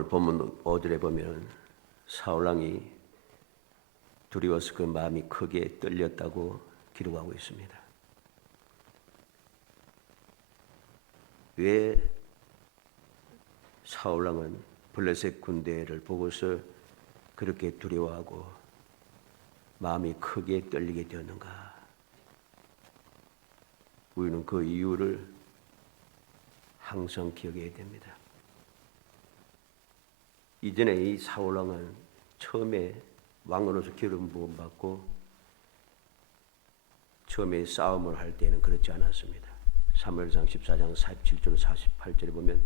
오늘 본문 5절에 보면 사울왕이 두려워서 그 마음이 크게 떨렸다고 기록하고 있습니다. 왜 사울왕은 블레셋 군대를 보고서 그렇게 두려워하고 마음이 크게 떨리게 되었는가? 우리는 그 이유를 항상 기억해야 됩니다. 이전에 이 사울왕은 처음에 왕으로서 기름 부음 받고 처음에 싸움을 할 때는 그렇지 않았습니다. 사무엘상 14장 47절 48절에 보면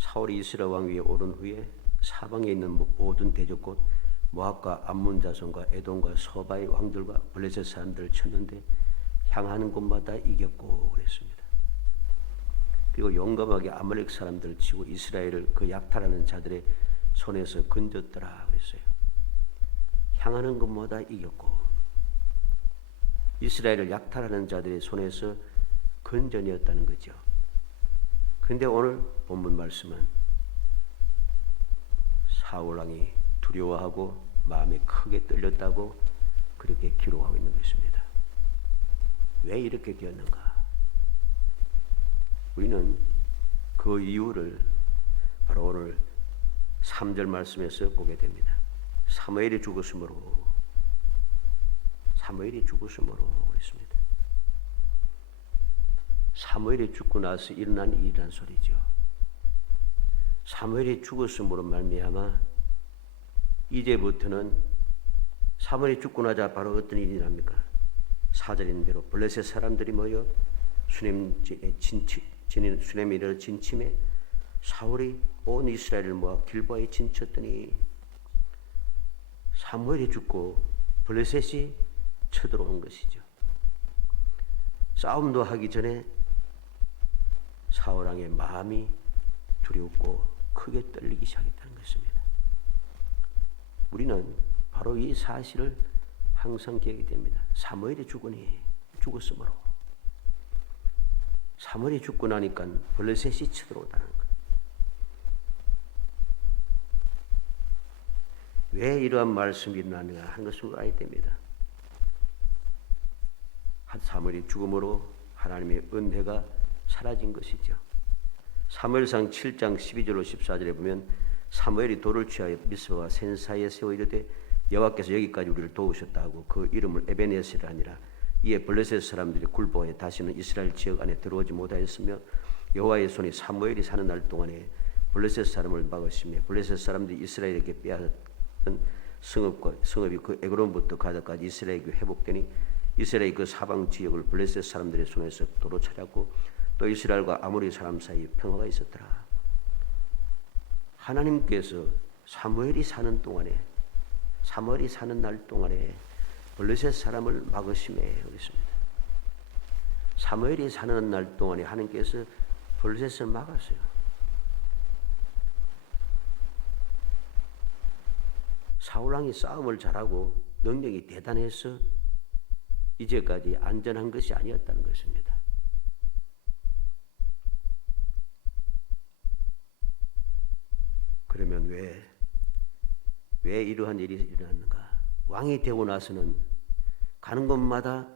사울이 이스라엘 왕 위에 오른 후에 사방에 있는 모든 대적 곧 모압과 암몬 자손과 에돔과 서바의 왕들과 블레셋 사람들을 쳤는데 향하는 곳마다 이겼고 그랬습니다. 그리고 용감하게 아말렉 사람들을 치고 이스라엘을 그 약탈하는 자들의 손에서 건졌더라 그랬어요. 향하는 곳마다 이겼고 이스라엘을 약탈하는 자들의 손에서 건져내었다는 거죠. 그런데 오늘 본문 말씀은 사울왕이 두려워하고 마음이 크게 떨렸다고 그렇게 기록하고 있는 것입니다. 왜 이렇게 되었는가? 우리는 그 이유를 바로 오늘 3절 말씀에서 보게 됩니다. 사무엘이 죽었으므로 그랬습니다. 사무엘이 죽고 나서 일어난 일이란 소리죠. 사무엘이 죽었으므로 말미암아 이제부터는 사무엘이 죽고 나자 바로 어떤 일이 납니까? 4절인 대로 블레셋 사람들이 모여 수넴에 이르러 진침해 사울이 온 이스라엘을 모아 길보아에 진쳤더니 사무엘이 죽고 블레셋이 쳐들어온 것이죠. 싸움도 하기 전에 사울왕의 마음이 두렵고 크게 떨리기 시작했다는 것입니다. 우리는 바로 이 사실을 항상 기억이 됩니다. 사무엘이 죽었으므로. 사무엘이 죽고 나니까 블레셋이 쳐들어오다는 것. 왜 이러한 말씀이 일어나는가 하는 것을 알아야 됩니다. 사무엘이 죽음으로 하나님의 은혜가 사라진 것이죠. 사무엘상 7장 12절로 14절에 보면 사무엘이 돌을 취하여 미스바와 센 사이에 세워 이르되 여호와께서 여기까지 우리를 도우셨다 하고 그 이름을 에베네셀이라 하니라. 이에 블레셋 사람들이 굴보에 다시는 이스라엘 지역 안에 들어오지 못하였으며 여호와의 손이 사무엘이 사는 날 동안에 블레셋 사람을 막으시며 블레셋 사람들이 이스라엘에게 빼앗은 성읍이 그 에그론부터 가다까지 이스라엘에게 회복되니 이스라엘 그 사방 지역을 블레셋 사람들의 손에서 도로 차렸고 또 이스라엘과 아모리 사람 사이 평화가 있었더라. 하나님께서 사무엘이 사는 날 동안에 블레셋 사람을 막으심에 그랬습니다. 사무엘이 사는 날 동안에 하나님께서 블레셋을 막았어요. 사울왕이 싸움을 잘하고 능력이 대단해서 이제까지 안전한 것이 아니었다는 것입니다. 그러면 왜 이러한 일이 일어났는가? 왕이 되고 나서는 가는 곳마다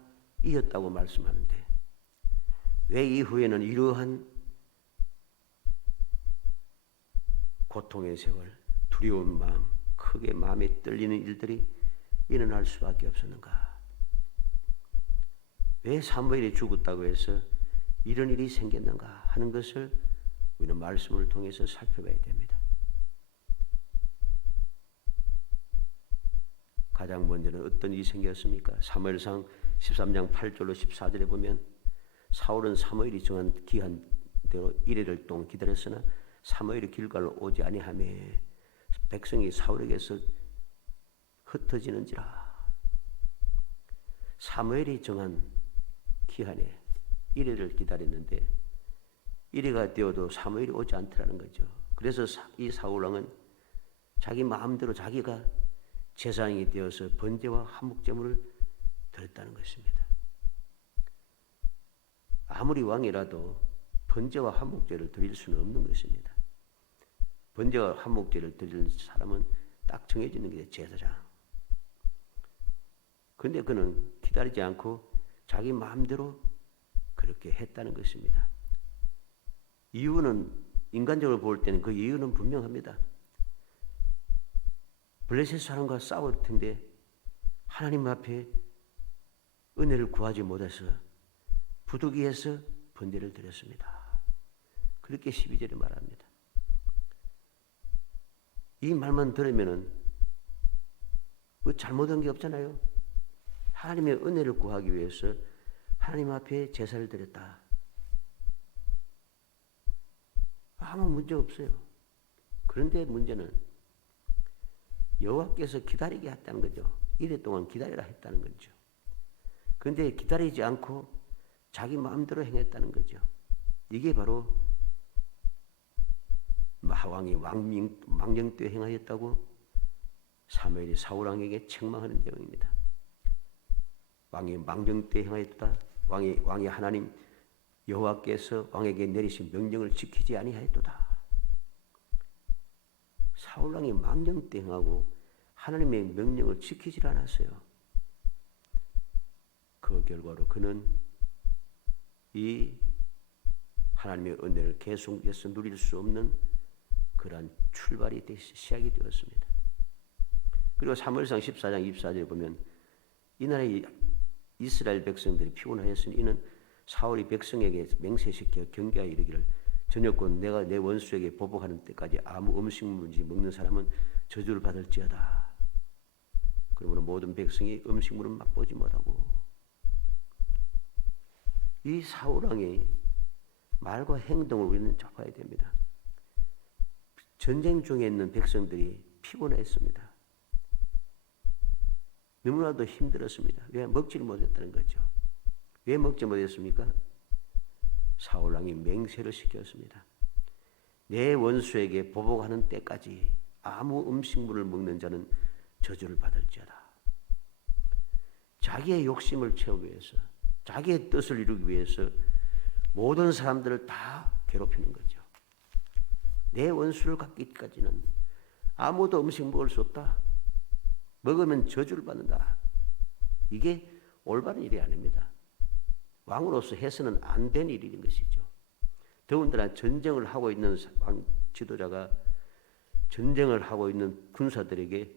이겼다고 말씀하는데 왜 이후에는 이러한 고통의 세월, 두려운 마음, 크게 마음에 떨리는 일들이 일어날 수밖에 없었는가? 왜 사무엘이 죽었다고 해서 이런 일이 생겼는가 하는 것을 우리는 말씀을 통해서 살펴봐야 됩니다. 가장 먼저는 어떤 일이 생겼습니까? 사무엘상 13장 8절로 14절에 보면 사울은 사무엘이 정한 기한대로 이레를 동안 기다렸으나 사무엘이 길갈로 오지 아니하며 백성이 사울에게서 흩어지는지라. 사무엘이 정한 기한에 이레를 기다렸는데 이레가 되어도 사무엘이 오지 않더라는 거죠. 그래서 이 사울왕은 자기 마음대로 자기가 제사장이 되어서 번제와 한목제물을 드렸다는 것입니다. 아무리 왕이라도 번제와 한목제를 드릴 수는 없는 것입니다. 번제와 한목제를 드릴 사람은 딱 정해지는 게 제사장. 그런데 그는 기다리지 않고 자기 마음대로 그렇게 했다는 것입니다. 이유는 인간적으로 볼 때는 그 이유는 분명합니다. 블레셋 사람과 싸울 텐데 하나님 앞에 은혜를 구하지 못해서 부득이해서 번제를 드렸습니다. 그렇게 12절에 말합니다. 이 말만 들으면은 잘못한 게 없잖아요. 하나님의 은혜를 구하기 위해서 하나님 앞에 제사를 드렸다. 아무 문제 없어요. 그런데 문제는 여호와께서 기다리게 했다는 거죠. 이래 동안 기다리라 했다는 거죠. 그런데 기다리지 않고 자기 마음대로 행했다는 거죠. 이게 바로 왕이 망령 때 행하였다고 사무엘이 사울왕에게 책망하는 내용입니다. 왕이 망령 때 행하였다. 왕이 하나님 여호와께서 왕에게 내리신 명령을 지키지 아니하였도다. 사울왕이 망령 때 행하고 하나님의 명령을 지키질 않았어요. 그 결과로 그는 이 하나님의 은혜를 계속해서 누릴 수 없는 그러한 출발이 시작이 되었습니다. 그리고 사무엘상 14장 24절에 보면 이 나라의 이스라엘 백성들이 피곤하였으니 이는 사울이 백성에게 맹세시켜 경계하여 이르기를 저녁곧 내가 내 원수에게 보복하는 때까지 아무 음식물인지 먹는 사람은 저주를 받을지어다. 그러므로 모든 백성이 음식물은 맛보지 못하고 이 사울왕의 말과 행동을 우리는 잡아야 됩니다. 전쟁 중에 있는 백성들이 피곤했습니다. 너무나도 힘들었습니다. 왜? 먹지를 못했다는 거죠. 왜 먹지 못했습니까? 사울왕이 맹세를 시켰습니다. 내 원수에게 보복하는 때까지 아무 음식물을 먹는 자는 저주를 받을지어다. 자기의 욕심을 채우기 위해서, 자기의 뜻을 이루기 위해서 모든 사람들을 다 괴롭히는 거죠. 내 원수를 갖기까지는 아무도 음식 먹을 수 없다. 먹으면 저주를 받는다. 이게 올바른 일이 아닙니다. 왕으로서 해서는 안 된 일인 것이죠. 더군다나 전쟁을 하고 있는 왕 지도자가 전쟁을 하고 있는 군사들에게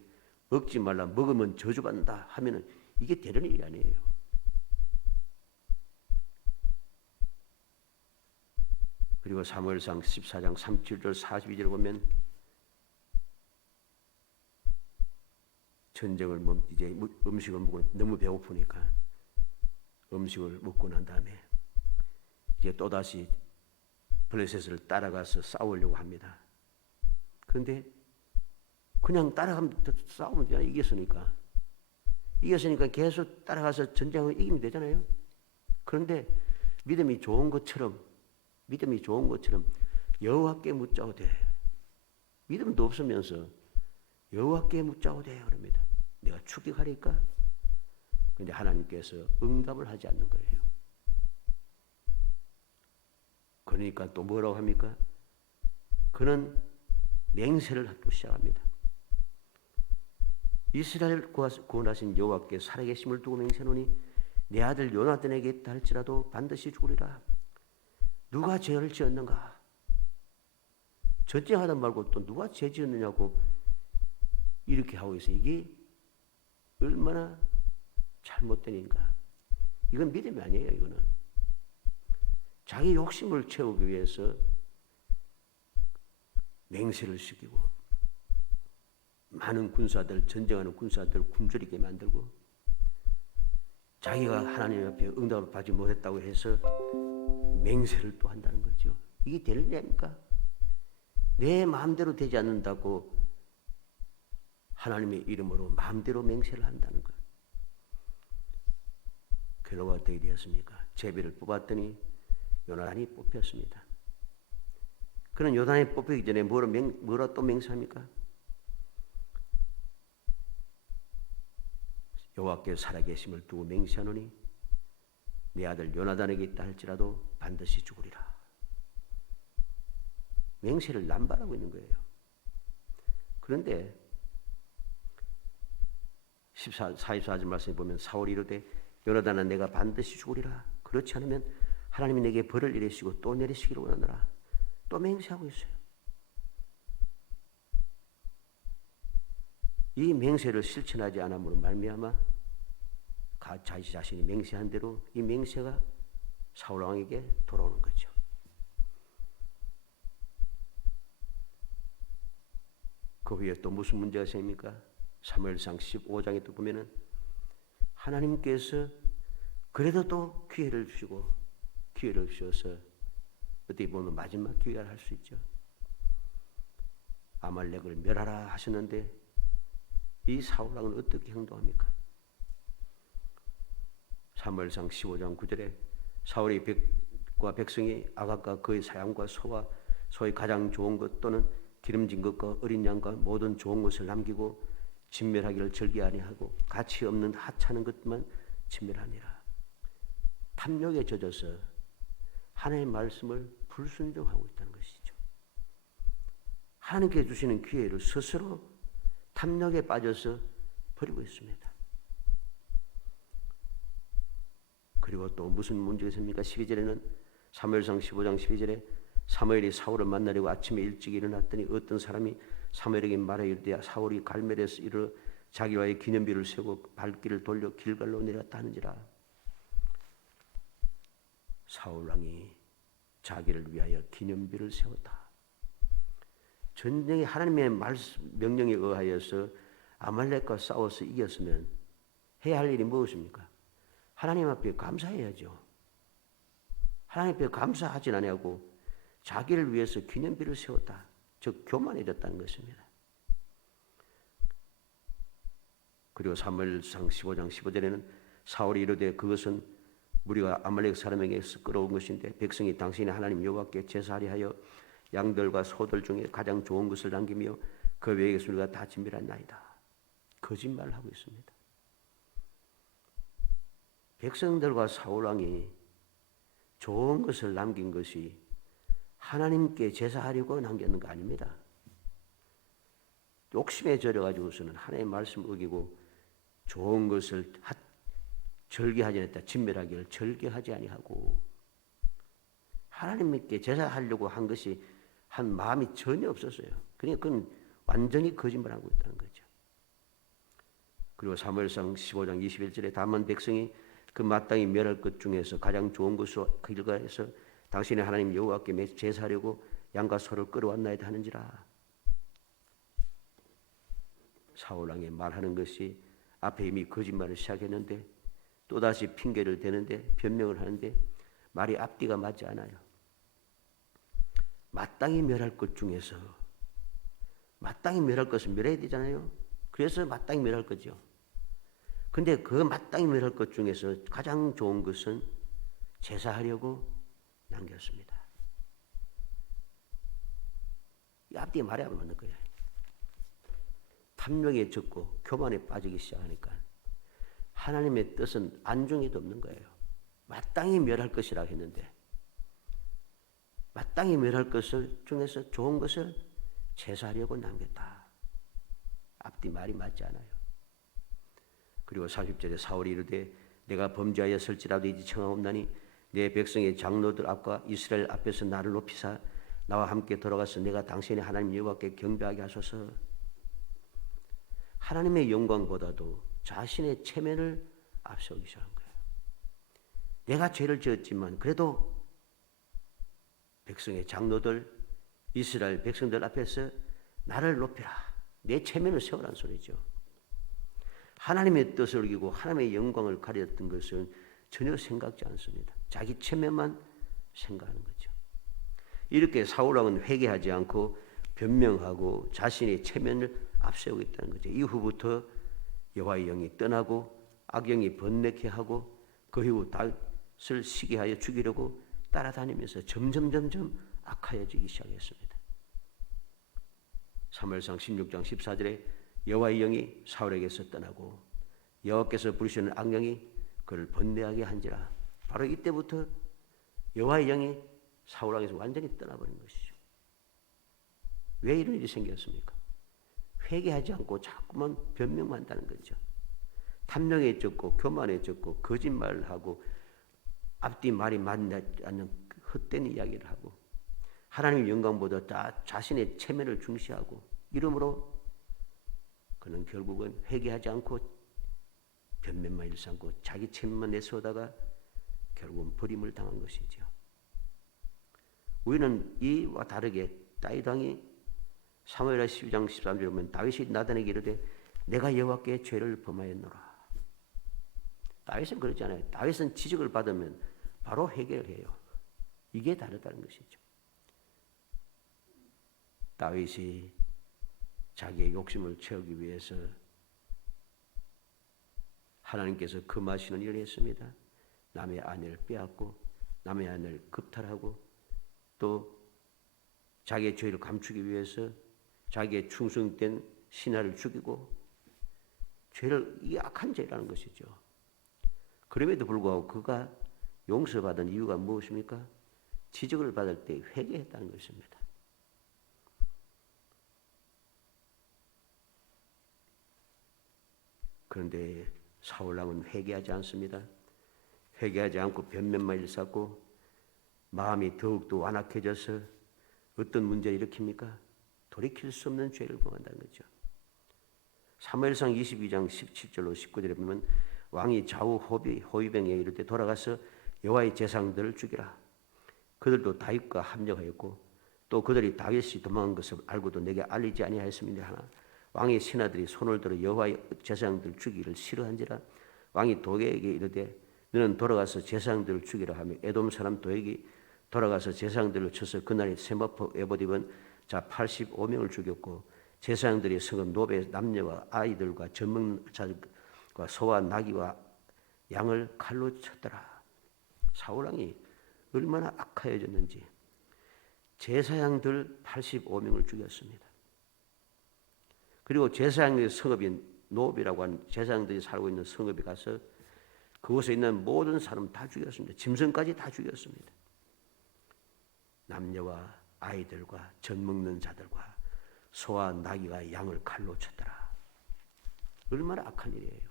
먹지 말라, 먹으면 저주받는다 하면은 이게 되는 일이 아니에요. 그리고 사무엘상 14장 37절 42절을 보면 전쟁을 이제 음식을 먹고 너무 배고프니까 음식을 먹고 난 다음에 이제 또다시 블레셋을 따라가서 싸우려고 합니다. 그런데 그냥 따라가면 싸우면 되잖아요. 이겼으니까 계속 따라가서 전쟁을 이기면 되잖아요. 그런데 믿음이 좋은 것처럼 여호와께 묻자오되, 믿음도 없으면서 여호와께 묻자오되 그럽니다. 내가 추격하리까? 그런데 하나님께서 응답을 하지 않는 거예요. 그러니까 또 뭐라고 합니까? 그는 맹세를 또 시작합니다. 이스라엘을 구원하신 여호와께 살아계심을 두고 맹세하노니 내 아들 요나단에게 있다 할지라도 반드시 죽으리라. 누가 죄를 지었는가? 전쟁하다 말고 또 누가 죄 지었느냐고 이렇게 하고 있어요. 이게 얼마나 잘못된 일인가? 이건 믿음이 아니에요. 이거는 자기 욕심을 채우기 위해서 맹세를 시키고 많은 군사들, 전쟁하는 군사들 굶주리게 만들고 자기가 하나님 앞에 응답을 받지 못했다고 해서 맹세를 또 한다는 거죠. 이게 될 일입니까? 내 마음대로 되지 않는다고 하나님의 이름으로 마음대로 맹세를 한다는 것. 결과가 어떻게 되었습니까? 제비를 뽑았더니 요나단이 뽑혔습니다. 그는 요나단이 뽑히기 전에 뭐라 또 맹세합니까? 여호와께 살아계심을 두고 맹세하노니 내 아들 요나단에게 있다 할지라도 반드시 죽으리라. 맹세를 남발하고 있는 거예요. 그런데 44절 말씀에 보면 사울이 이르되 요나단아 내가 반드시 죽으리라. 그렇지 않으면 하나님이 내게 벌을 내리시고 또 내리시기를 원하노라. 또 맹세하고 있어요. 이 맹세를 실천하지 않음으로 말미암아 자기 자신이 맹세한 대로 이 맹세가 사울 왕에게 돌아오는 거죠. 그 후에 또 무슨 문제가 생깁니까? 사무엘상 15장에 또 보면은 하나님께서 그래도 또 기회를 주셔서 어떻게 보면 마지막 기회를 할 수 있죠. 아말렉을 멸하라 하셨는데 이 사울 왕은 어떻게 행동합니까? 사무엘상 15장 9절에 사울이 백과 백성이 아각과 그의 사양과 소와 소의 가장 좋은 것 또는 기름진 것과 어린 양과 모든 좋은 것을 남기고 진멸하기를 절개 아니하고 가치 없는 하찮은 것만 진멸하니라. 탐욕에 젖어서 하나님의 말씀을 불순종하고 있다는 것이죠. 하나님께 주시는 기회를 스스로 탐욕에 빠져서 버리고 있습니다. 그리고 또 무슨 문제가 있습니까? 12절에는 사무엘상 15장 12절에 사무엘이 사울을 만나려고 아침에 일찍 일어났더니 어떤 사람이 사무엘에게 말하여 이르되 사울이 갈멜에서 이르러 자기와의 기념비를 세우고 발길을 돌려 길갈로 내려갔다 하는지라. 사울 왕이 자기를 위하여 기념비를 세웠다. 전쟁에 하나님의 명령에 의하여서 아말렉과 싸워서 이겼으면 해야 할 일이 무엇입니까? 하나님 앞에 감사해야죠. 하나님 앞에 감사하진 아니하고 자기를 위해서 기념비를 세웠다. 즉 교만해졌다는 것입니다. 그리고 사무엘상 15장 15절에는 사울이 이르되 그것은 우리가 아말렉 사람에게서 끌어온 것인데 백성이 당신의 하나님 여호와께 제사하려 하여 양들과 소들 중에 가장 좋은 것을 남기며 그 외에서 우리가 다 진멸했나이다. 거짓말을 하고 있습니다. 백성들과 사울 왕이 좋은 것을 남긴 것이 하나님께 제사하려고 남겼는 거 아닙니다. 욕심에 젖어가지고서는 하나님의 말씀을 어기고 좋은 것을 절개하지 않았다. 진멸하기를 절개하지 아니하고 하나님께 제사하려고 한 것이 한 마음이 전혀 없었어요. 그러니까 그건 완전히 거짓말하고 있다는 거죠. 그리고 사무엘상 15장 21절에 다만 백성이 그 마땅히 멸할 것 중에서 가장 좋은 것으로 길가에서 당신의 하나님 여호와께 제사하려고 양과 소를 끌어왔나이다 하는지라. 사울 왕이 말하는 것이 앞에 이미 거짓말을 시작했는데 또다시 핑계를 대는데 변명을 하는데 말이 앞뒤가 맞지 않아요. 마땅히 멸할 것 중에서 마땅히 멸할 것을 멸해야 되잖아요. 그래서 마땅히 멸할 거죠. 근데 그 마땅히 멸할 것 중에서 가장 좋은 것은 제사하려고 남겼습니다. 이 앞뒤에 말이 안 맞는 거예요. 탐욕에 젖고 교만에 빠지기 시작하니까 하나님의 뜻은 안중에도 없는 거예요. 마땅히 멸할 것이라 했는데 마땅히 멸할 것을 중에서 좋은 것을 제사하려고 남겼다. 앞뒤 말이 맞지 않아요. 그리고 40절에 사울이 이르되 내가 범죄하였을지라도 이제 청하옵나니 내 백성의 장로들 앞과 이스라엘 앞에서 나를 높이사 나와 함께 돌아가서 내가 당신의 하나님 여호와께 경배하게 하소서. 하나님의 영광보다도 자신의 체면을 앞세우기 시작한 거예요. 내가 죄를 지었지만 그래도 백성의 장로들, 이스라엘 백성들 앞에서 나를 높이라. 내 체면을 세우라는 소리죠. 하나님의 뜻을 이기고 하나님의 영광을 가렸던 것은 전혀 생각지 않습니다. 자기 체면만 생각하는 거죠. 이렇게 사울왕은 회개하지 않고 변명하고 자신의 체면을 앞세우고 있다는 거죠. 이후부터 여호와의 영이 떠나고 악영이 번뇌케 하고 그 이후 다윗을 시기하여 죽이려고 따라다니면서 점점 악하여지기 시작했습니다. 사무엘상 16장 14절에 여호와의 영이 사울에게서 떠나고 여호와께서 부르시는 악령이 그를 번뇌하게 한지라. 바로 이때부터 여호와의 영이 사울왕에서 완전히 떠나버린 것이죠. 왜 이런 일이 생겼습니까? 회개하지 않고 자꾸만 변명만 한다는 거죠. 탐욕에 젖고 교만에 젖고 거짓말을 하고 앞뒤 말이 맞지 않는 헛된 이야기를 하고 하나님 영광보다 자신의 체면을 중시하고 이러므로 그는 결국은 회개하지 않고 변명만 일삼고 자기 체면만 내세우다가 결국은 버림을 당한 것이죠. 우리는 이와 다르게 다윗 왕이 사무엘하 12장 13절에 보면 다윗이 나단에게 이르되 내가 여호와께 죄를 범하였노라. 다윗은 그러지 않아요. 다윗은 지적을 받으면 바로 회개를 해요. 이게 다르다는 것이죠. 다윗이 자기의 욕심을 채우기 위해서 하나님께서 금하시는 일을 했습니다. 남의 아내를 빼앗고 남의 아내를 겁탈하고 또 자기의 죄를 감추기 위해서 자기의 충성된 신하를 죽이고 이게 악한 죄라는 것이죠. 그럼에도 불구하고 그가 용서받은 이유가 무엇입니까? 지적을 받을 때 회개했다는 것입니다. 그런데 사울왕은 회개하지 않습니다. 회개하지 않고 변면만 일삼고 마음이 더욱더 완악해져서 어떤 문제를 일으킵니까? 돌이킬 수 없는 죄를 범한다는 거죠. 사무엘상 22장 17절로 19절에 보면 왕이 좌우 호위병에 이를 때 돌아가서 여호와의 제사장들을 죽이라. 그들도 다윗과 합력하였고 또 그들이 다윗이 도망한 것을 알고도 내게 알리지 아니하였음이니라 하나 왕의 신하들이 손을 들어 여호와의 제사장들을 죽이기를 싫어한지라. 왕이 도에게 이르되 너는 돌아가서 제사장들을 죽이라 하며 에돔 사람 도에게 돌아가서 제사장들을 쳐서 그날에 세마포 에봇 입은 자 85명을 죽였고 제사장들이 성읍 노베 남녀와 아이들과 젖먹는 자들과 소와 나귀와 양을 칼로 쳤더라. 사울왕이 얼마나 악하여졌는지 제사장들 85명을 죽였습니다. 그리고 제사장의 성읍인 노비라고 하는 제사장들이 살고 있는 성읍에 가서 그곳에 있는 모든 사람 다 죽였습니다. 짐승까지 다 죽였습니다. 남녀와 아이들과 젖먹는 자들과 소와 나귀와 양을 칼로 쳤더라. 얼마나 악한 일이에요.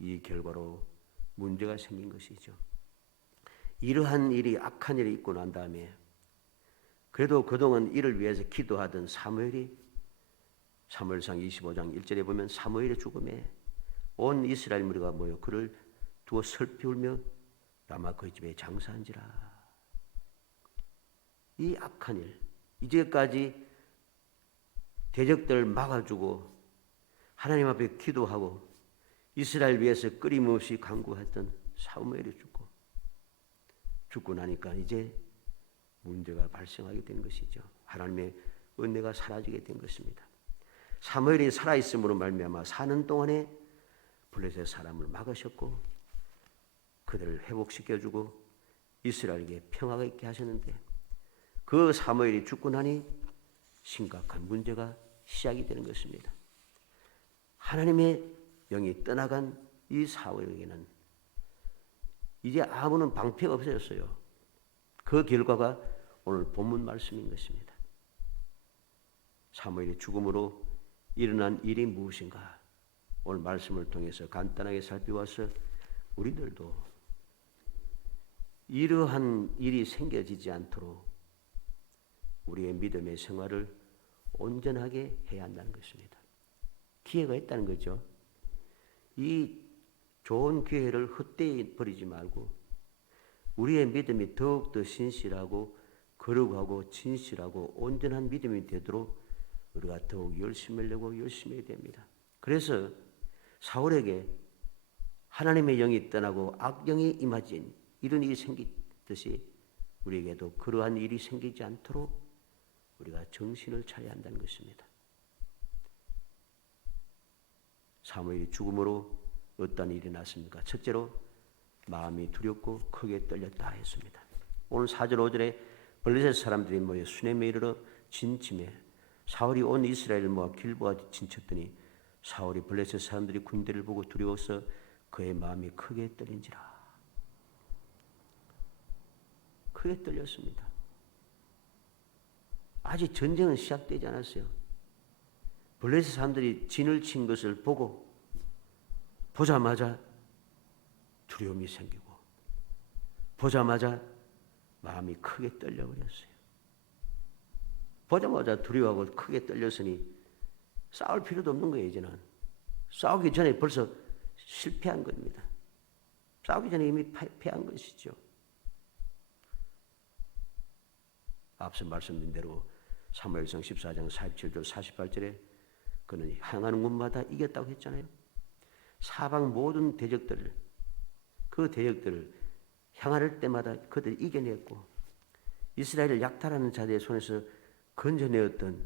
이 결과로 문제가 생긴 것이죠. 이러한 일이 악한 일이 있고 난 다음에 그래도 그동안 이를 위해서 기도하던 사무엘이 사무엘상 25장 1절에 보면 사무엘의 죽음에 온 이스라엘 무리가 모여 그를 두어 슬피 울며 라마 그의 집에 장사한지라. 이 악한 일, 이제까지 대적들을 막아주고 하나님 앞에 기도하고 이스라엘 위해서 끊임없이 간구했던 사무엘이 죽고 나니까 이제 문제가 발생하게 된 것이죠. 하나님의 은혜가 사라지게 된 것입니다. 사무엘이 살아있음으로 말미암아 사는 동안에 블레셋 사람을 막으셨고 그들을 회복시켜주고 이스라엘에게 평화가 있게 하셨는데 그 사무엘이 죽고 나니 심각한 문제가 시작이 되는 것입니다. 하나님의 영이 떠나간 이 사울에게는 이제 아무런 방패가 없어졌어요. 그 결과가 오늘 본문 말씀인 것입니다. 사무엘의 죽음으로 일어난 일이 무엇인가? 오늘 말씀을 통해서 간단하게 살펴봐서 우리들도 이러한 일이 생겨지지 않도록 우리의 믿음의 생활을 온전하게 해야 한다는 것입니다. 기회가 있다는 거죠. 이 좋은 기회를 헛되이 버리지 말고 우리의 믿음이 더욱더 신실하고 거룩하고 진실하고 온전한 믿음이 되도록 우리가 더욱 열심을 내고 열심히 해야 됩니다. 그래서 사울에게 하나님의 영이 떠나고 악영이 임하진 이런 일이 생기듯이 우리에게도 그러한 일이 생기지 않도록 우리가 정신을 차려야 한다는 것입니다. 사무엘이 죽음으로 어떤 일이 났습니까? 첫째로 마음이 두렵고 크게 떨렸다 했습니다. 오늘 4절 5절에 블레셋 사람들이 모여 수넴에 이르러 진침해 사울이 온 이스라엘을 모아 길보아 진쳤더니 사울이 블레셋 사람들이 군대를 보고 두려워서 그의 마음이 크게 떨린지라. 크게 떨렸습니다. 아직 전쟁은 시작되지 않았어요. 블레셋 사람들이 진을 친 것을 보자마자 두려움이 생기고 보자마자 마음이 크게 떨려버렸어요. 보자마자 두려워하고 크게 떨렸으니 싸울 필요도 없는 거예요. 이제는 싸우기 전에 벌써 실패한 겁니다. 싸우기 전에 이미 패한 것이죠. 앞서 말씀드린 대로 사무엘상 14장 47절 48절에 그는 향하는 곳마다 이겼다고 했잖아요. 사방 모든 대적들을 향할 때마다 그들이 이겨냈고 이스라엘을 약탈하는 자들의 손에서 건져내었던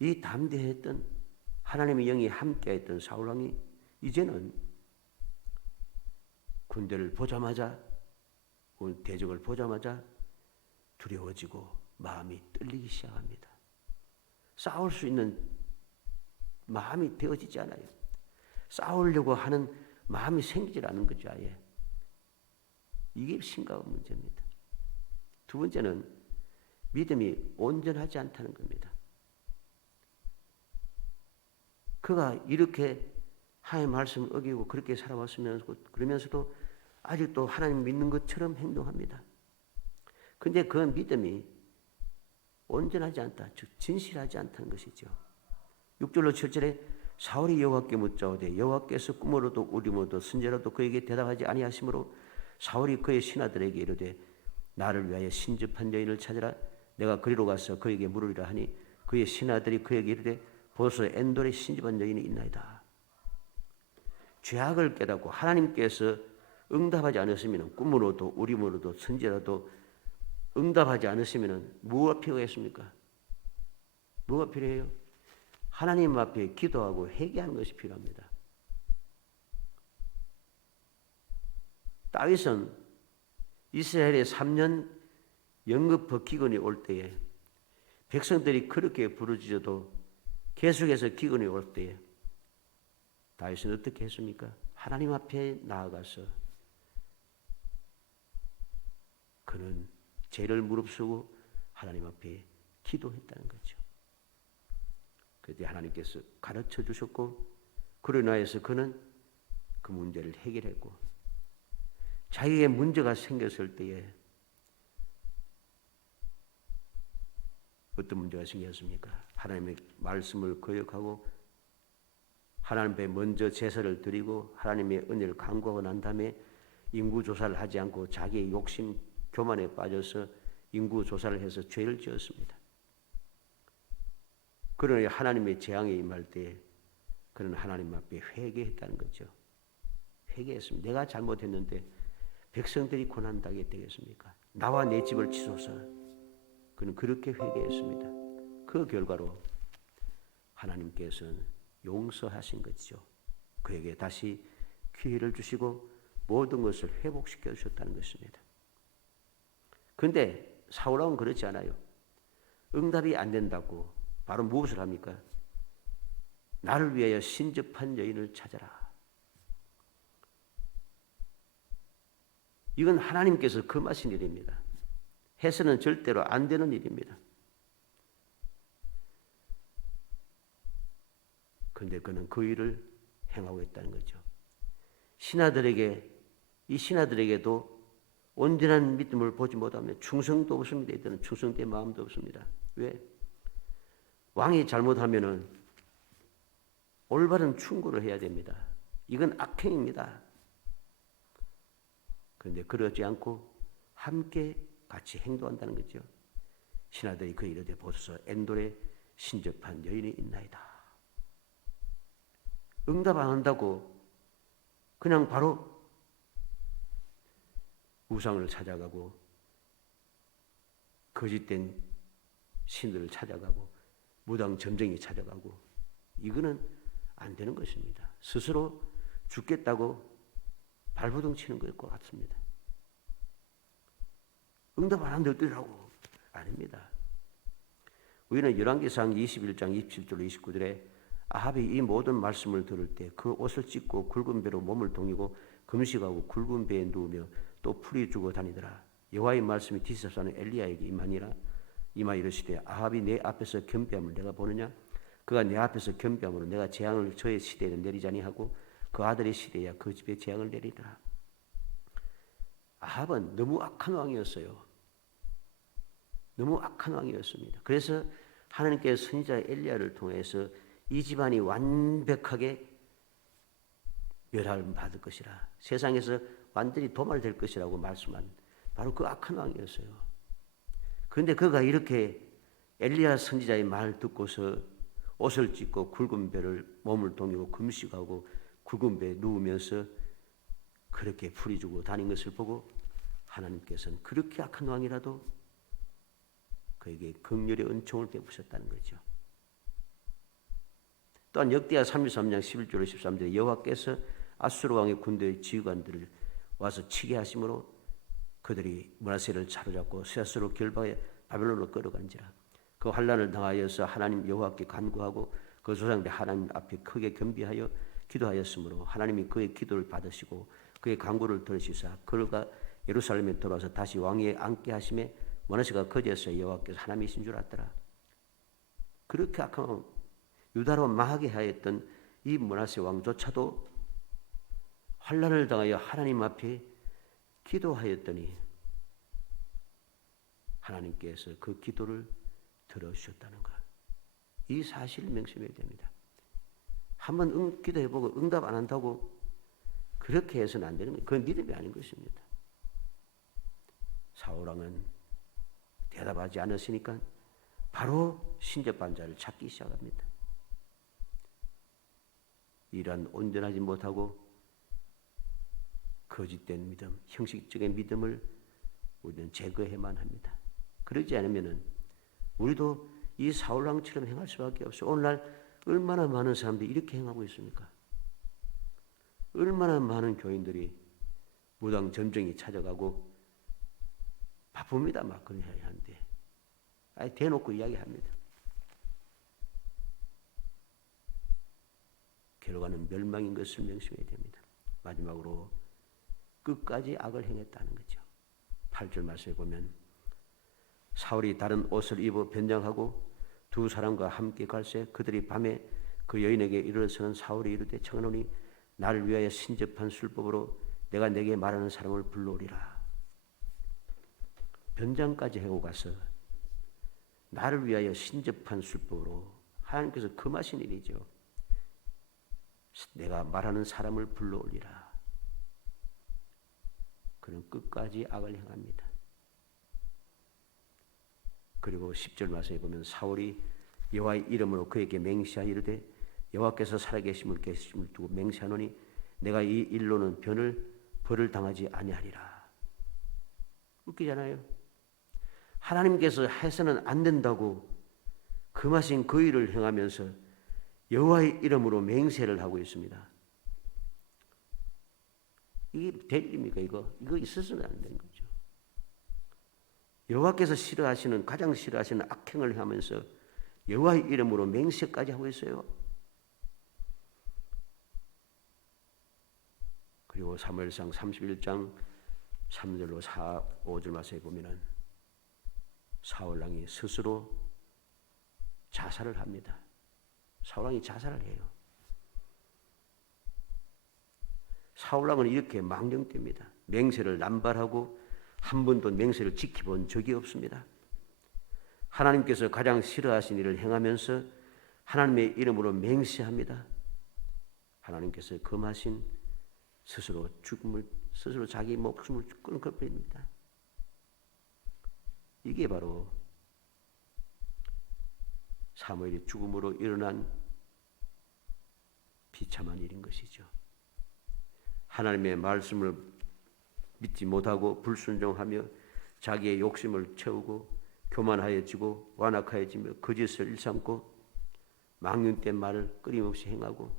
이 담대했던 하나님의 영이 함께했던 사울왕이 이제는 군대를 보자마자 대적을 보자마자 두려워지고 마음이 떨리기 시작합니다. 싸울 수 있는 마음이 되어지지 않아요. 싸우려고 하는 마음이 생기질 않은 거죠. 아예. 이게 심각한 문제입니다. 두 번째는 믿음이 온전하지 않다는 겁니다. 그가 이렇게 하나님의 말씀을 어기고 그렇게 그러면서도 아직도 하나님 믿는 것처럼 행동합니다. 그런데 그 믿음이 온전하지 않다, 즉 진실하지 않다는 것이죠. 6절로 7절에 사울이 여호와께 묻자오되 여호와께서 꿈으로도 우림으로도 선지로도 그에게 대답하지 아니하시므로 사울이 그의 신하들에게 이르되 나를 위하여 신접한 여인을 찾으라. 내가 그리로 가서 그에게 물으리라 하니 그의 신하들이 그에게 이르되 보소 엔돌에 신접한 여인이 있나이다. 죄악을 깨닫고 하나님께서 응답하지 않으시면 꿈으로도 우림으로도 선지라도 응답하지 않으시면 무엇가 필요했습니까? 뭐가 필요해요? 하나님 앞에 기도하고 회개하는 것이 필요합니다. 다윗은 이스라엘의 3년 영급 기근이 올 때에 백성들이 그렇게 부르짖어도 계속해서 기근이 올 때에 다윗은 어떻게 했습니까? 하나님 앞에 나아가서 그는 죄를 무릅쓰고 하나님 앞에 기도했다는 거죠. 그때 하나님께서 가르쳐 주셨고 그로 인하여서 그는 그 문제를 해결했고 자기의 문제가 생겼을 때에 어떤 문제가 생겼습니까? 하나님의 말씀을 거역하고 하나님 앞에 먼저 제사를 드리고 하나님의 은혜를 간구하고 난 다음에 인구조사를 하지 않고 자기의 욕심 교만에 빠져서 인구조사를 해서 죄를 지었습니다. 그러나 하나님의 재앙에 임할 때 그는 하나님 앞에 회개했다는 거죠. 회개했습니다. 내가 잘못했는데 백성들이 고난당하게 되겠습니까? 나와 내 집을 치소서. 그는 그렇게 회개했습니다. 그 결과로 하나님께서는 용서하신 것이죠. 그에게 다시 기회를 주시고 모든 것을 회복시켜 주셨다는 것입니다. 그런데 사울왕은 그렇지 않아요. 응답이 안 된다고 바로 무엇을 합니까? 나를 위하여 신접한 여인을 찾아라. 이건 하나님께서 금하신 일입니다. 해서는 절대로 안 되는 일입니다. 그런데 그는 그 일을 행하고 있다는 거죠. 이 신하들에게도 온전한 믿음을 보지 못하면 충성도 없습니다. 이들은 충성된 마음도 없습니다. 왜? 왕이 잘못하면은 올바른 충고를 해야 됩니다. 이건 악행입니다. 그런데 그러지 않고 함께 같이 행동한다는 거죠. 신하들이 그 이르되 보소서 엔돌에 신접한 여인이 있나이다. 응답 안 한다고 그냥 바로 우상을 찾아가고 거짓된 신들을 찾아가고 무당 점쟁이 찾아가고 이거는 안 되는 것입니다. 스스로 죽겠다고 발버둥 치는 것과 같습니다. 응답 안 하는데 어떠라고? 아닙니다. 우리는 열왕기상 21장 27절 29절에 아합이 이 모든 말씀을 들을 때 그 옷을 찢고 굵은 배로 몸을 동이고 금식하고 굵은 배에 누우며 또 풀이 주고 다니더라. 여호와의 말씀이 디스사는 엘리야에게 임하니라. 이마 이르시되 아합이 내 앞에서 겸비함을 내가 보느냐? 그가 내 앞에서 겸비함으로 내가 재앙을 저의 시대에는 내리자니 하고 그 아들의 시대야 그 집에 재앙을 내리라. 아합은 너무 악한 왕이었어요. 너무 악한 왕이었습니다. 그래서 하나님께서 선지자 엘리야를 통해서 이 집안이 완벽하게 멸함을 받을 것이라, 세상에서 완전히 도말될 것이라고 말씀한 바로 그 악한 왕이었어요. 그런데 그가 이렇게 엘리야 선지자의 말을 듣고서 옷을 찢고 굵은 배를 몸을 동이고 금식하고 굵은 배에 누우면서 그렇게 풀이주고 다닌 것을 보고 하나님께서는 그렇게 악한 왕이라도 그에게 긍휼의 은총을 베푸셨다는 거죠. 또한 역대하 33장 11절로 13절에 여호와께서 아수르 왕의 군대의 지휘관들을 와서 치게 하심으로 그들이 므낫세를 사로잡고 쇠스로 결박해 바벨론으로 끌어간지라. 그 환난을 당하여서 하나님 여호와께 간구하고 그 조상들 하나님 앞에 크게 겸비하여 기도하였으므로 하나님이 그의 기도를 받으시고 그의 간구를 들으시사 그가 예루살렘에 돌아와서 다시 왕위에 앉게 하심에 므낫세가 거제에서 여호와께서 하나님이신 줄 알더라. 그렇게 악한 유다로 망하게 하였던 이 므낫세 왕조차도 환난을 당하여 하나님 앞에 기도하였더니 하나님께서 그 기도를 들어주셨다는 것. 이 사실을 명심해야 됩니다. 한번 기도해보고 응답 안 한다고 그렇게 해서는 안 되는 거예요. 그건 믿음이 아닌 것입니다. 사울왕은 대답하지 않았으니까 바로 신접한 자를 찾기 시작합니다. 이러한 온전하지 못하고 거짓된 믿음, 형식적인 믿음을 우리는 제거해야만 합니다. 그러지 않으면 우리도 이 사울왕처럼 행할 수밖에 없어요. 오늘날 얼마나 많은 사람들이 이렇게 행하고 있습니까? 얼마나 많은 교인들이 무당 점쟁이 찾아가고 바쁩니다. 막 그런 이야기 하는데 아예 대놓고 이야기합니다. 결과는 멸망인 것을 명심해야 됩니다. 마지막으로 끝까지 악을 행했다는 거죠. 8절 말씀에 보면 사울이 다른 옷을 입어 변장하고 두 사람과 함께 갈새 그들이 밤에 그 여인에게 이르러서는 사울이 이르되 청하노니 나를 위하여 신접한 술법으로 내가 내게 말하는 사람을 불러오리라. 변장까지 하고 가서 나를 위하여 신접한 술법으로 하나님께서 금하신 일이죠. 내가 말하는 사람을 불러오리라. 그는 끝까지 악을 행합니다. 그리고 10절 말씀에 보면 사울이 여호와의 이름으로 그에게 맹세하여 이르되 여호와께서 살아계심을 두고 맹세하노니 내가 이 일로는 벌을 당하지 아니하리라. 웃기잖아요. 하나님께서 해서는 안 된다고 금하신 그 일을 행하면서 여호와의 이름으로 맹세를 하고 있습니다. 이게 될 일입니까? 이거 있어서는 안 되는 거죠. 여호와께서 싫어하시는 가장 싫어하시는 악행을 하면서 여호와의 이름으로 맹세까지 하고 있어요. 그리고 사무엘상 31장 3절로 5절 말씀에 보면은 사울왕이 스스로 자살을 합니다. 사울왕이 자살을 해요. 사울왕은 이렇게 망령됩니다. 맹세를 남발하고 한 번도 맹세를 지켜본 적이 없습니다. 하나님께서 가장 싫어하신 일을 행하면서 하나님의 이름으로 맹세합니다. 하나님께서 금하신 스스로 자기 목숨을 끊어버립니다. 이게 바로 사무엘의 죽음으로 일어난 비참한 일인 것이죠. 하나님의 말씀을 믿지 못하고 불순종하며 자기의 욕심을 채우고 교만하여지고 완악하여지며 거짓을 일삼고 망령된 말을 끊임없이 행하고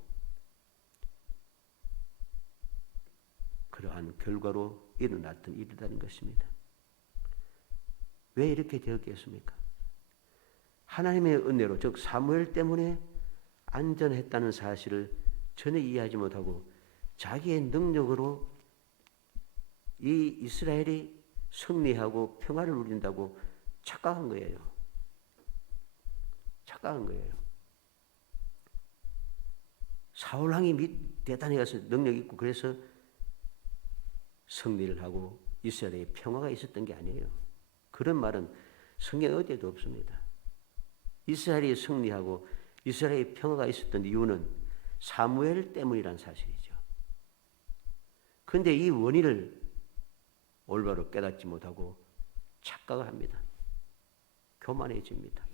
그러한 결과로 일어났던 일이라는 것입니다. 왜 이렇게 되었겠습니까? 하나님의 은혜로 즉 사무엘 때문에 안전했다는 사실을 전혀 이해하지 못하고 자기의 능력으로 이 이스라엘이 승리하고 평화를 누린다고 착각한 거예요. 착각한 거예요. 사울왕이 대단히 가서 능력 있고 그래서 승리를 하고 이스라엘에 평화가 있었던 게 아니에요. 그런 말은 성경 어디에도 없습니다. 이스라엘이 승리하고 이스라엘에 평화가 있었던 이유는 사무엘 때문이란 사실이죠. 그런데 이 원인을 올바로 깨닫지 못하고 착각을 합니다. 교만해집니다.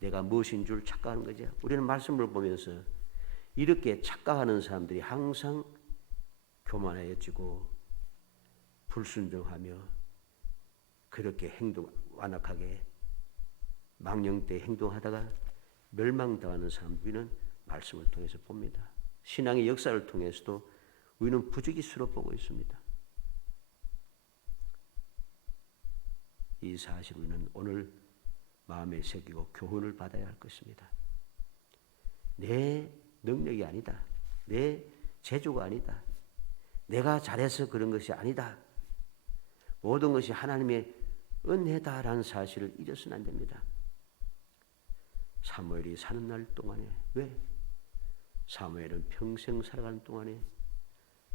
내가 무엇인 줄 착각하는 거죠. 우리는 말씀을 보면서 이렇게 착각하는 사람들이 항상 교만해지고 불순종하며 그렇게 완악하게 망령되이 행동하다가 멸망당하는 사람 우리는 말씀을 통해서 봅니다. 신앙의 역사를 통해서도 우리는 부지기수로 보고 있습니다. 이 사실 우리는 오늘 마음에 새기고 교훈을 받아야 할 것입니다. 내 능력이 아니다. 내 재주가 아니다. 내가 잘해서 그런 것이 아니다. 모든 것이 하나님의 은혜다라는 사실을 잊어서는 안 됩니다. 사무엘이 사는 날 동안에 왜? 사무엘은 평생 살아가는 동안에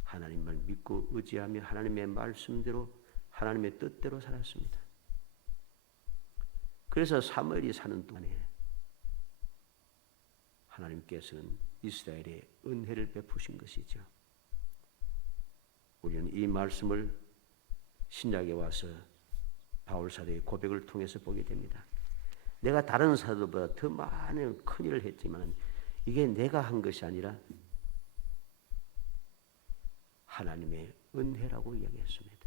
하나님을 믿고 의지하며 하나님의 말씀대로 하나님의 뜻대로 살았습니다. 그래서 사무엘이 사는 동안에 하나님께서는 이스라엘에 은혜를 베푸신 것이죠. 우리는 이 말씀을 신약에 와서 바울 사도의 고백을 통해서 보게 됩니다. 내가 다른 사도보다 더 많은 큰 일을 했지만 이게 내가 한 것이 아니라 하나님의 은혜라고 이야기했습니다.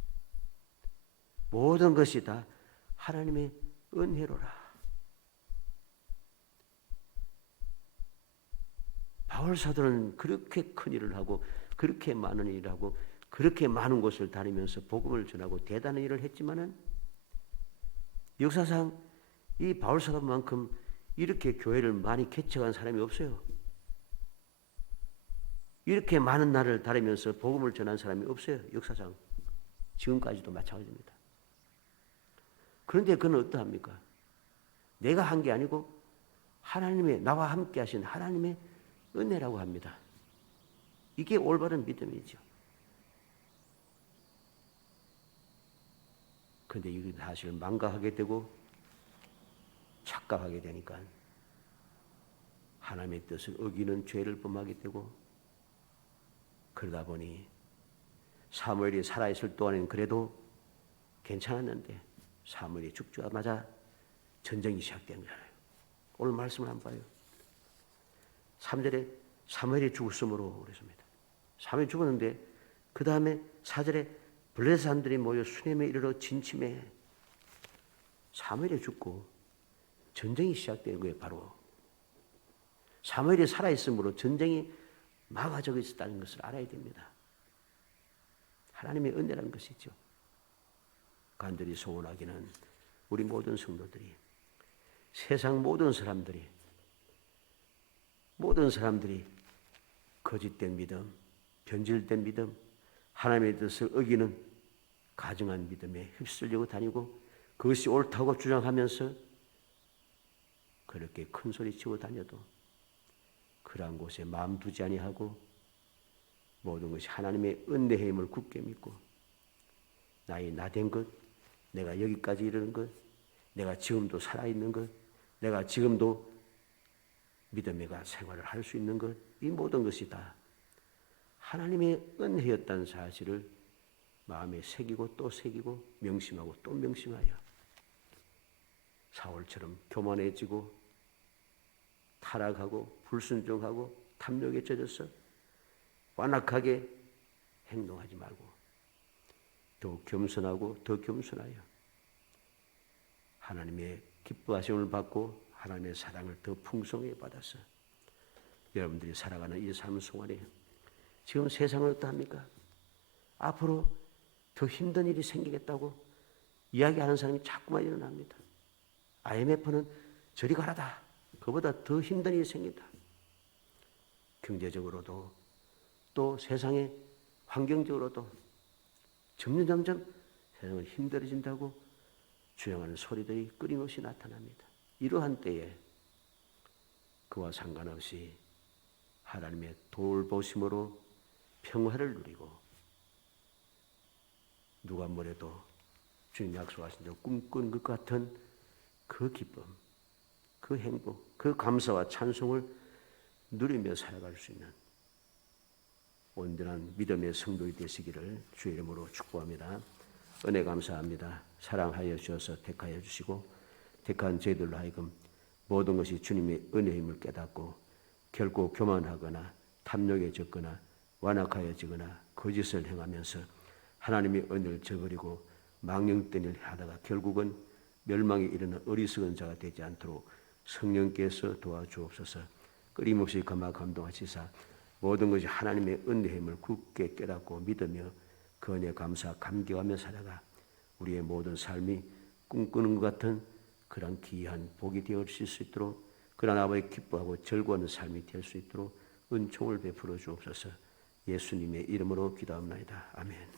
모든 것이 다 하나님의 은혜로라. 바울 사도는 그렇게 큰 일을 하고 그렇게 많은 일을 하고 그렇게 많은 곳을 다니면서 복음을 전하고 대단한 일을 했지만은 역사상 이 바울 사도만큼 이렇게 교회를 많이 개척한 사람이 없어요. 이렇게 많은 날을 다니면서 복음을 전한 사람이 없어요. 역사상 지금까지도 마찬가지입니다. 그런데 그는 어떠합니까? 내가 한 게 아니고 하나님의 나와 함께 하신 하나님의 은혜라고 합니다. 이게 올바른 믿음이죠. 그런데 이 사실을 망각하게 되고 착각하게 되니까 하나님의 뜻을 어기는 죄를 범하게 되고 그러다 보니 사무엘이 살아있을 동안에는 그래도 괜찮았는데 사무엘이 죽자마자 전쟁이 시작된 거잖아요. 오늘 말씀을 한번 봐요. 3절에 사무엘이 죽었으므로 그랬습니다. 사무엘이 죽었는데 그 다음에 4절에 블레셋 사람들이 모여 수넴에 이르러 진침해. 사무엘이 죽고 전쟁이 시작된 거예요. 바로 사무엘이 살아있으므로 전쟁이 막아져 있었다는 것을 알아야 됩니다. 하나님의 은혜라는 것이죠. 간절히 소원하기는 우리 모든 성도들이 세상 모든 사람들이 거짓된 믿음, 변질된 믿음, 하나님의 뜻을 어기는 가증한 믿음에 휩쓸리고 다니고 그것이 옳다고 주장하면서 그렇게 큰 소리 치고 다녀도 그러한 곳에 마음 두지 아니하고 모든 것이 하나님의 은혜의 힘을 굳게 믿고 나의 나된 것, 내가 여기까지 이르는 것, 내가 지금도 살아있는 것, 내가 지금도 믿음의 생활을 할 수 있는 것, 이 모든 것이 다 하나님의 은혜였다는 사실을 마음에 새기고 또 새기고 명심하고 또 명심하여 사울처럼 교만해지고 타락하고 불순종하고 탐욕에 젖어서 완악하게 행동하지 말고 더 겸손하고 더 겸손하여 하나님의 기뻐하심을 받고 하나님의 사랑을 더 풍성하게 받아서 여러분들이 살아가는 이 삶 동안에 지금 세상은 어떠합니까? 앞으로 더 힘든 일이 생기겠다고 이야기하는 사람이 자꾸만 일어납니다. IMF는 저리 가라다. 그보다 더 힘든 일이 생긴다. 경제적으로도 또 세상의 환경적으로도 점점 세상은 힘들어진다고 주장하는 소리들이 끊임없이 나타납니다. 이러한 때에 그와 상관없이 하나님의 돌보심으로 평화를 누리고 누가 뭐래도 주님 약속하신 대로 꿈꾸는 것 같은 그 기쁨, 그 행복, 그 감사와 찬송을 누리며 살아갈 수 있는 온전한 믿음의 성도이 되시기를 주의 이름으로 축복합니다. 은혜 감사합니다. 사랑하여 주셔서 택하여 주시고 택한 저희들로 하여금 모든 것이 주님의 은혜의 힘을 깨닫고 결코 교만하거나 탐욕에 젖거나 완악하여지거나 거짓을 행하면서 하나님의 은혜를 저버리고 망령된 일을 하다가 결국은 멸망에 이르는 어리석은 자가 되지 않도록 성령께서 도와주옵소서. 끊임없이 감화 감동하시사 모든 것이 하나님의 은혜의 힘을 굳게 깨닫고 믿으며 그 은혜 감사 감격하며 살아가 우리의 모든 삶이 꿈꾸는 것 같은 그런 귀한 복이 되어질 수 있도록 그런 아버지 기뻐하고 즐거워하는 삶이 될 수 있도록 은총을 베풀어 주옵소서. 예수님의 이름으로 기도합니다. 아멘.